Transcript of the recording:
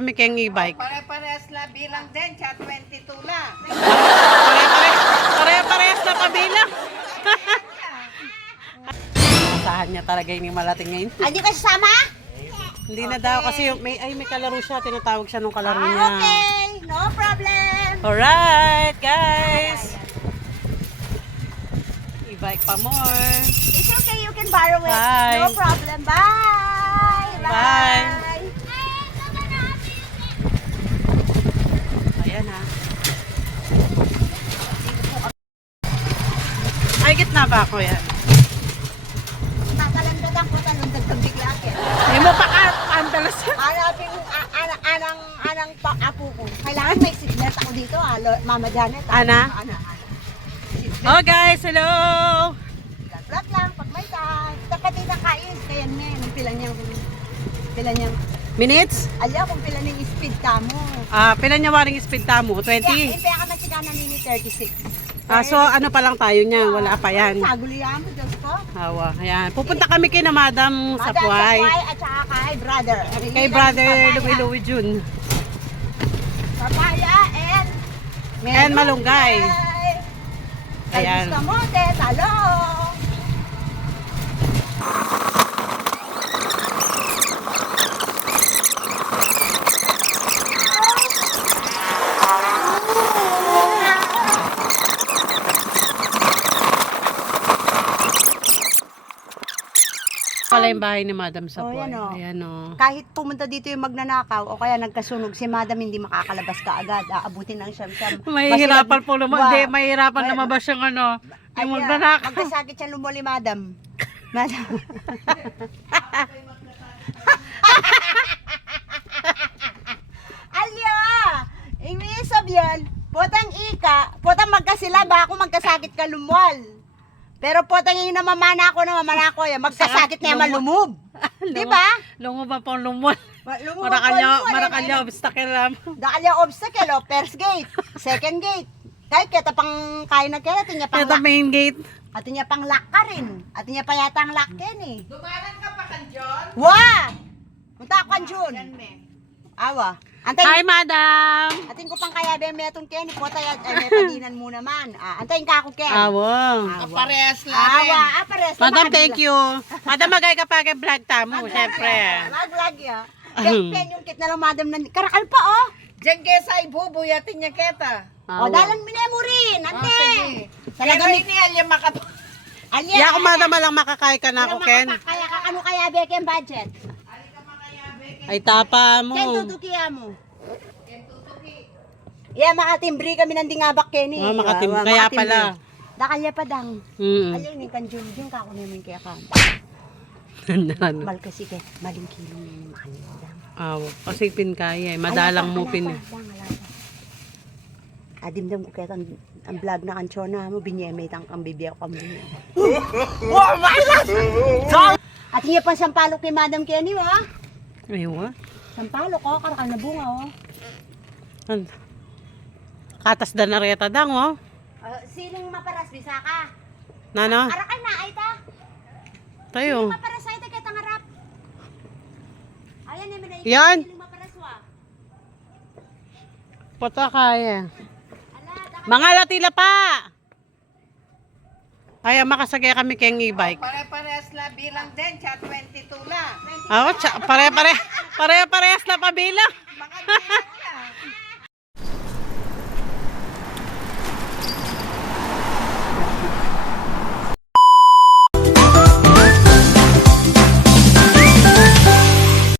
Kami keng e-bike. Pare-parehas na bilang din, siya 22 na. Pare-parehas na pabilang. Asahan niya talaga yung malating ngayon. Hindi ka sasama? Hindi na daw kasi may kalaro siya. Tinatawag siya nung kalaro niya. Okay, no problem. Alright, guys. E-bike pa more. It's okay, you can borrow it. Bye. No problem. Bye. Bye. Ayan ha. Ay, gitna ba ako yan? Tatalandadan ko talundag kang bigla ka. Hindi mo pa antalas. Hanapin anang apo ko. Kailangan may signal ako dito, Mama Janet. Ana? Oh guys, hello! Vlog lang, pag may time. Dapat din nakain. Kaya men, pila niyang Minutes? alya kung pila niyang speed ka mo. Pila niya waring speed tamo? 20? Hindi ka masigana nini 36. So ano pa lang tayo niya? Wala pa yan. Sagulihan mo, Diyos ko. Hawa, ayan. Pupunta kami kay na Madam Madam Sapway. at saka kay brother. Kay brother Louie Jun. Papaya And malunggay. Ayan. Ayan. Kamote, talong. Pala yung bahay ni Madam Sapway. yan o. Ayan o. Kahit pumunta dito yung magnanakaw o kaya nagkasunog, si madam hindi makakalabas ka agad. Aabutin ng siyam-siyam. Mahihirapan po lumabas. Wa- Hindi, mahihirapan lumabas yung ano. Yung magnanakaw. Magkasakit siya lumuli, madam. Madam. Alya! Ibig sabihin, potang ika, potang magkasila ba ako magkasakit ka lumwal. Pero potang yung namamana ako, yan, magkasakit na yaman lumub. Di ba? Lungo ba pong lumon? Lumub Marakalya, obstacle lang. Dakalya obstacle, first gate, second gate. Kahit kita pang kain na kaya, tinya pang Ito lock. main gate. At tinya pang lock ka rin. At tinya pa yata ang lock yan eh. Dumalan ka pa kan John? Wah! Punta ako kan Jun. Yan, me. Awa. Hi, Antayin, Madam! atin ko pang kaya be metong Kenny. Pota yan, may padinan mo naman. Antayin ka ako, Ken. Awo. Parehas na rin. Awa, pares. Madam, thank you. Madam, magay ka pa kay vlog tamo, syempre. Mag-vlog ya. Ken yung kit na lang, madam. Karakal pa, oh. Diyan kesa ibubuyatin niya kita. O, dalan minemo rin. Ante. Sige. Talaga Pero may... ini alya makap... Alya. Ya, kung Madam lang makakay ka na ako, Ken. Kaya ka, ano kaya be, Ken, budget? Ay, tapa mo. Ken, tutukiya mo. Yeah, makatimbri kami ng dingabak, Kenny. Makatimbri. Kaya pala. Dakalya pa dang. Mm. Alin ni kan Jun ka ako namin kaya ka. Mal kasi ke maling kilo ni makanyo dang. Awo, kasi pin kaya eh. Madalang mo pin eh. Adimdam ko kaya ang vlog na kanchona mo binyemay tang kang bibiyaw kami. Oh my God! At niya pa sampalok kay Madam Kenny, ha? Ayun ah. Sampalok ko, karakal na bunga, oh. Katas da nareta dang, oh. Siling maparas bisa ka? Nano? Arakal na ay ta. Tayo. Maparas ay ta kay tangarap. Ayan naman ay Yan. siling maparas wa. Pata kaya. Ala, Mga latila pa! Ay, makasagay kami keng e-bike. Pare-parehas na bilang din, siya 22 na. Pare-parehas na pabilang. Baka di